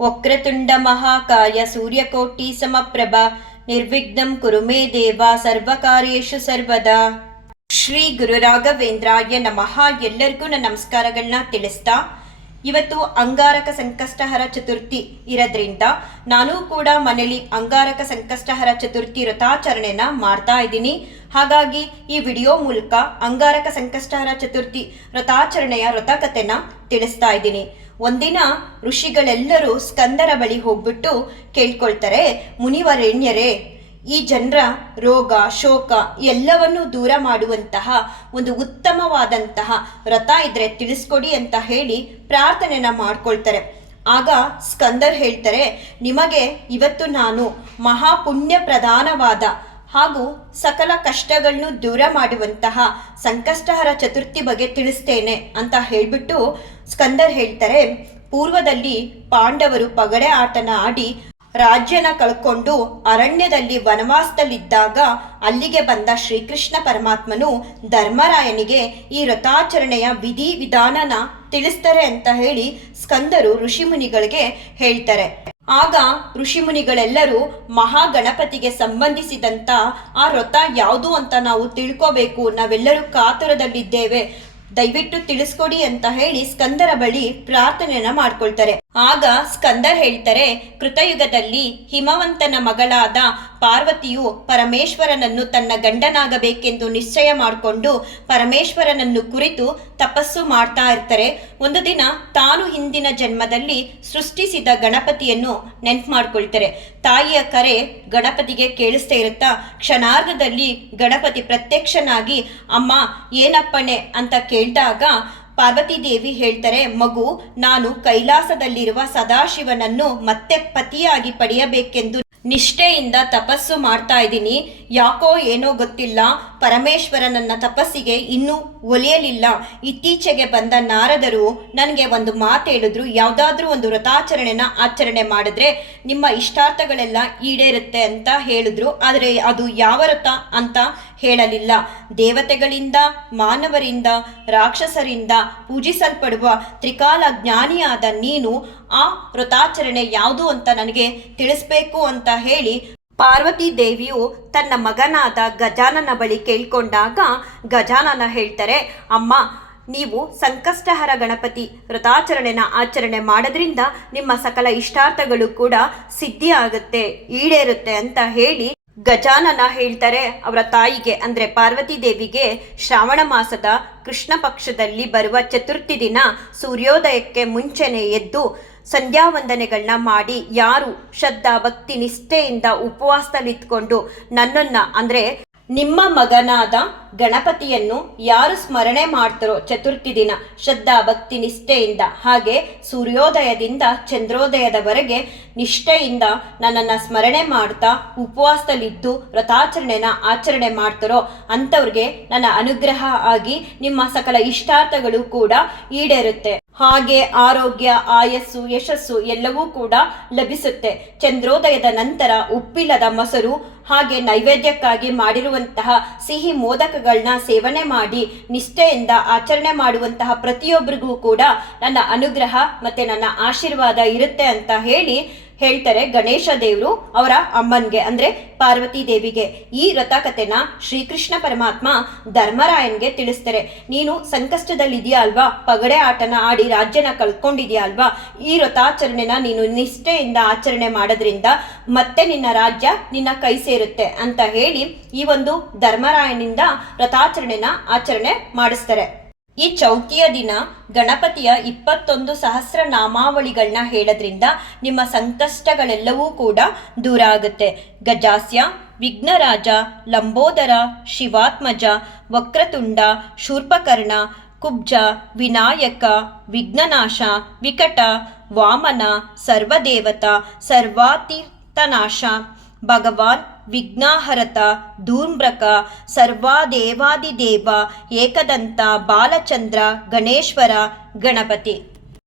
ವಕ್ರತುಂಡ ಮಹಾಕಾಯ ಸೂರ್ಯಕೋಟಿ ಸಮಪ್ರಭ ನಿರ್ವಿಘ್ನಂ ಕುರು ಮೇ ದೇವ ಸರ್ವಕಾರ್ಯೇಷು ಸರ್ವದಾ ಶ್ರೀ ಗುರು ರಾಘವೇಂದ್ರಾಯ ನಮಃ ಎಲ್ಲರಿಗೂ ನನ್ನ ನಮಸ್ಕಾರಗಳನ್ನ ತಿಳಿಸ್ತಾ, ಇವತ್ತು ಅಂಗಾರಕ ಸಂಕಷ್ಟಹರ ಚತುರ್ಥಿ ಇರೋದ್ರಿಂದ ನಾನು ಕೂಡ ಮನೇಲಿ ಅಂಗಾರಕ ಸಂಕಷ್ಟಹರ ಚತುರ್ಥಿ ವ್ರತಾಚರಣೆನ ಮಾಡ್ತಾ ಇದ್ದೀನಿ. ಹಾಗಾಗಿ ಈ ವಿಡಿಯೋ ಮೂಲಕ ಅಂಗಾರಕ ಸಂಕಷ್ಟಹರ ಚತುರ್ಥಿ ವ್ರತಾಚರಣೆಯ ವ್ರತಕತೆನ ತಿಳಿಸ್ತಾ ಇದ್ದೀನಿ. ಒಂದಿನ ಋಷಿಗಳೆಲ್ಲರೂ ಸ್ಕಂದರ ಬಳಿ ಹೋಗ್ಬಿಟ್ಟು ಕೇಳ್ಕೊಳ್ತಾರೆ, ಮುನಿವರೆಣ್ಯರೇ, ಈ ಜನರ ರೋಗ, ಶೋಕ ಎಲ್ಲವನ್ನು ದೂರ ಮಾಡುವಂತಹ ಒಂದು ಉತ್ತಮವಾದಂತಹ ವ್ರತ ಇದ್ರೆ ತಿಳಿಸ್ಕೊಡಿ ಅಂತ ಹೇಳಿ ಪ್ರಾರ್ಥನೆನ ಮಾಡ್ಕೊಳ್ತಾರೆ. ಆಗ ಸ್ಕಂದರ್ ಹೇಳ್ತಾರೆ, ನಿಮಗೆ ಇವತ್ತು ನಾನು ಮಹಾಪುಣ್ಯ ಪ್ರಧಾನವಾದ ಹಾಗೂ ಸಕಲ ಕಷ್ಟಗಳನ್ನು ದೂರ ಮಾಡುವಂತಹ ಸಂಕಷ್ಟಹರ ಚತುರ್ಥಿ ಬಗ್ಗೆ ತಿಳಿಸ್ತೇನೆ ಅಂತ ಹೇಳಿಬಿಟ್ಟು ಸ್ಕಂದರ್ ಹೇಳ್ತಾರೆ. ಪೂರ್ವದಲ್ಲಿ ಪಾಂಡವರು ಪಗಡೆ ಆಟನ ಆಡಿ ರಾಜ್ಯನ ಕಳ್ಕೊಂಡು ಅರಣ್ಯದಲ್ಲಿ ವನವಾಸದಲ್ಲಿದ್ದಾಗ ಅಲ್ಲಿಗೆ ಬಂದ ಶ್ರೀಕೃಷ್ಣ ಪರಮಾತ್ಮನು ಧರ್ಮರಾಯನಿಗೆ ಈ ವ್ರತಾಚರಣೆಯ ವಿಧಿ ವಿಧಾನನ ತಿಳಿಸ್ತಾರೆ ಅಂತ ಹೇಳಿ ಸ್ಕಂದರು ಋಷಿಮುನಿಗಳಿಗೆ ಹೇಳ್ತಾರೆ. ಆಗ ಋಷಿಮುನಿಗಳೆಲ್ಲರೂ ಮಹಾಗಣಪತಿಗೆ ಸಂಬಂಧಿಸಿದಂತ ಆ ವ್ರತ ಯಾವುದು ಅಂತ ನಾವು ತಿಳ್ಕೋಬೇಕು. ನಾವೆಲ್ಲರೂ ಕಾತುರದಲ್ಲಿದ್ದೇವೆ. ದಯವಿಟ್ಟು ತಿಳಿಸ್ಕೊಡಿ ಅಂತ ಹೇಳಿ ಸ್ಕಂದರ ಬಳಿ ಪ್ರಾರ್ಥನೆಯನ್ನ ಮಾಡ್ಕೊಳ್ತಾರೆ. ಆಗ ಸ್ಕಂದರ್ ಹೇಳ್ತಾರೆ, ಕೃತಯುಗದಲ್ಲಿ ಹಿಮವಂತನ ಮಗಳಾದ ಪಾರ್ವತಿಯು ಪರಮೇಶ್ವರನನ್ನು ತನ್ನ ಗಂಡನಾಗಬೇಕೆಂದು ನಿಶ್ಚಯ ಮಾಡಿಕೊಂಡು ಪರಮೇಶ್ವರನನ್ನು ಕುರಿತು ತಪಸ್ಸು ಮಾಡ್ತಾ ಇರ್ತಾರೆ. ಒಂದು ದಿನ ತಾನು ಹಿಂದಿನ ಜನ್ಮದಲ್ಲಿ ಸೃಷ್ಟಿಸಿದ ಗಣಪತಿಯನ್ನು ನೆನ್ಪು ಮಾಡ್ಕೊಳ್ತಾರೆ ತಾಯಿಯ ಕರೆ ಗಣಪತಿಗೆ ಕೇಳಿಸ್ತಾ ಇರುತ್ತಾ, ಕ್ಷಣಾರ್ಧದಲ್ಲಿ ಗಣಪತಿ ಪ್ರತ್ಯಕ್ಷನಾಗಿ, ಅಮ್ಮ, ಏನಪ್ಪಣೆ? ಅಂತ ಕೇಳಿದಾಗ ಪಾರ್ವತಿ ದೇವಿ ಹೇಳ್ತಾರೆ, ಮಗು, ನಾನು ಕೈಲಾಸದಲ್ಲಿರುವ ಸದಾಶಿವನನ್ನು ಮತ್ತೆ ಪತಿಯಾಗಿ ಪಡೆಯಬೇಕೆಂದು ನಿಷ್ಠೆಯಿಂದ ತಪಸ್ಸು ಮಾಡ್ತಾ ಇದ್ದೀನಿ. ಯಾಕೋ ಏನೋ ಗೊತ್ತಿಲ್ಲ ಪರಮೇಶ್ವರ ನನ್ನ ತಪಸ್ಸಿಗೆ ಇನ್ನೂ ಒಲಿಯಲಿಲ್ಲ. ಇತ್ತೀಚೆಗೆ ಬಂದ ನಾರದರು ನನಗೆ ಒಂದು ಮಾತು ಹೇಳಿದ್ರು. ಯಾವುದಾದ್ರೂ ಒಂದು ವ್ರತಾಚರಣೆನ ಆಚರಣೆ ಮಾಡಿದ್ರೆ ನಿಮ್ಮ ಇಷ್ಟಾರ್ಥಗಳೆಲ್ಲ ಈಡೇರುತ್ತೆ ಅಂತ ಹೇಳಿದ್ರು. ಆದರೆ ಅದು ಯಾವ ವ್ರತ ಅಂತ ಹೇಳಲಿಲ್ಲ. ದೇವತೆಗಳಿಂದ, ಮಾನವರಿಂದ, ರಾಕ್ಷಸರಿಂದ ಪೂಜಿಸಲ್ಪಡುವ ತ್ರಿಕಾಲ ಜ್ಞಾನಿಯಾದ ನೀನು ಆ ವ್ರತಾಚರಣೆ ಯಾವುದು ಅಂತ ನನಗೆ ತಿಳಿಸ್ಬೇಕು ಅಂತ ಹೇಳಿ ಪಾರ್ವತಿ ದೇವಿಯು ತನ್ನ ಮಗನಾದ ಗಜಾನನ ಬಳಿ ಕೇಳ್ಕೊಂಡಾಗ ಗಜಾನನ ಹೇಳ್ತಾರೆ, ಅಮ್ಮ, ನೀವು ಸಂಕಷ್ಟಹರ ಗಣಪತಿ ವ್ರತಾಚರಣೆನ ಆಚರಣೆ ಮಾಡೋದ್ರಿಂದ ನಿಮ್ಮ ಸಕಲ ಇಷ್ಟಾರ್ಥಗಳು ಕೂಡ ಸಿದ್ಧಿ ಆಗುತ್ತೆ ಈಡೇರುತ್ತೆ ಅಂತ ಹೇಳಿ ಗಜಾನನ ಹೇಳ್ತಾರೆ ಅವರ ತಾಯಿಗೆ, ಅಂದರೆ ಪಾರ್ವತಿ ದೇವಿಗೆ ಶ್ರಾವಣ ಮಾಸದ ಕೃಷ್ಣ ಪಕ್ಷದಲ್ಲಿ ಬರುವ ಚತುರ್ಥಿ ದಿನ ಸೂರ್ಯೋದಯಕ್ಕೆ ಮುಂಚೆನೆ ಎದ್ದು ಸಂಧ್ಯಾ ವಂದನೆಗಳನ್ನ ಮಾಡಿ ಯಾರು ಶ್ರದ್ಧಾ, ಭಕ್ತಿ, ನಿಷ್ಠೆಯಿಂದ ಉಪವಾಸದಲ್ಲಿದ್ಕೊಂಡು ನನ್ನನ್ನು, ಅಂದರೆ ನಿಮ್ಮ ಮಗನಾದ ಗಣಪತಿಯನ್ನು ಯಾರು ಸ್ಮರಣೆ ಮಾಡ್ತಾರೋ ಚತುರ್ಥಿ ದಿನ ಶ್ರದ್ಧಾ, ಭಕ್ತಿ, ನಿಷ್ಠೆಯಿಂದ, ಹಾಗೆ ಸೂರ್ಯೋದಯದಿಂದ ಚಂದ್ರೋದಯದವರೆಗೆ ನಿಷ್ಠೆಯಿಂದ ನನ್ನನ್ನು ಸ್ಮರಣೆ ಮಾಡ್ತಾ ಉಪವಾಸದಲ್ಲಿದ್ದು ವ್ರತಾಚರಣೆನ ಆಚರಣೆ ಮಾಡ್ತಾರೋ ಅಂಥವ್ರಿಗೆ ನನ್ನ ಅನುಗ್ರಹ ಆಗಿ ನಿಮ್ಮ ಸಕಲ ಇಷ್ಟಾರ್ಥಗಳು ಕೂಡ ಈಡೇರುತ್ತೆ. ಹಾಗೆ ಆರೋಗ್ಯ, ಆಯಸ್ಸು, ಯಶಸ್ಸು ಎಲ್ಲವೂ ಕೂಡ ಲಭಿಸುತ್ತೆ. ಚಂದ್ರೋದಯದ ನಂತರ ಉಪ್ಪಿಲ್ಲದ ಮೊಸರು ಹಾಗೆ ನೈವೇದ್ಯಕ್ಕಾಗಿ ಮಾಡಿರುವಂತಹ ಸಿಹಿ ಮೋದಕಗಳನ್ನ ಸೇವನೆ ಮಾಡಿ, ನಿಷ್ಠೆಯಿಂದ ಆಚರಣೆ ಮಾಡುವಂತಹ ಪ್ರತಿಯೊಬ್ಬರಿಗೂ ಕೂಡ ನನ್ನ ಅನುಗ್ರಹ ಮತ್ತೆ ನನ್ನ ಆಶೀರ್ವಾದ ಇರುತ್ತೆ ಅಂತ ಹೇಳಿ ಹೇಳ್ತಾರೆ ಗಣೇಶ ದೇವರು ಅವರ ಅಮ್ಮನ್ಗೆ, ಅಂದ್ರೆ ಪಾರ್ವತಿ ದೇವಿಗೆ. ಈ ರಥಕಥೆನ ಶ್ರೀಕೃಷ್ಣ ಪರಮಾತ್ಮ ಧರ್ಮರಾಯನ್ಗೆ ತಿಳಿಸ್ತಾರೆ. ನೀನು ಸಂಕಷ್ಟದಲ್ಲಿದೆಯಾ ಅಲ್ವಾ? ಪಗಡೆ ಆಟನ ಆಡಿ ರಾಜ್ಯನ ಕಳ್ಕೊಂಡಿದ್ಯಾ ಅಲ್ವಾ? ಈ ವ್ರತಾಚರಣೆನ ನೀನು ನಿಷ್ಠೆಯಿಂದ ಆಚರಣೆ ಮಾಡೋದ್ರಿಂದ ಮತ್ತೆ ನಿನ್ನ ರಾಜ್ಯ ನಿನ್ನ ಕೈ ಸೇರುತ್ತೆ ಅಂತ ಹೇಳಿ ಈ ಒಂದು ಧರ್ಮರಾಯನಿಂದ ರಥಾಚರಣೆನ ಆಚರಣೆ ಮಾಡಿಸ್ತಾರೆ. ಈ ಚೌತಿಯ ದಿನ ಗಣಪತಿಯ ಇಪ್ಪತ್ತೊಂದು ಸಹಸ್ರ ನಾಮಾವಳಿಗಳನ್ನ ಹೇಳೋದ್ರಿಂದ ನಿಮ್ಮ ಸಂಕಷ್ಟಗಳೆಲ್ಲವೂ ಕೂಡ ದೂರ ಆಗುತ್ತೆ. ಗಜಾಸ್ಯ, ವಿಘ್ನರಾಜ, ಲಂಬೋದರ, ಶಿವಾತ್ಮಜ, ವಕ್ರತುಂಡ, ಶೂರ್ಪಕರ್ಣ, ಕುಬ್ಜ, ವಿನಾಯಕ, ವಿಘ್ನನಾಶ, ವಿಕಟ, ವಾಮನ, ಸರ್ವದೇವತ, ಸರ್ವಾತೀರ್ಥನಾಶ, ಭಗವಾನ್ ವಿಘ್ನಾಹರತ ಧೂಮ್ರಕ ಸರ್ವಾದೇವಾದಿದೇವ ಏಕದಂತ ಬಾಲಚಂದ್ರ ಗಣೇಶ್ವರ ಗಣಪತಿ.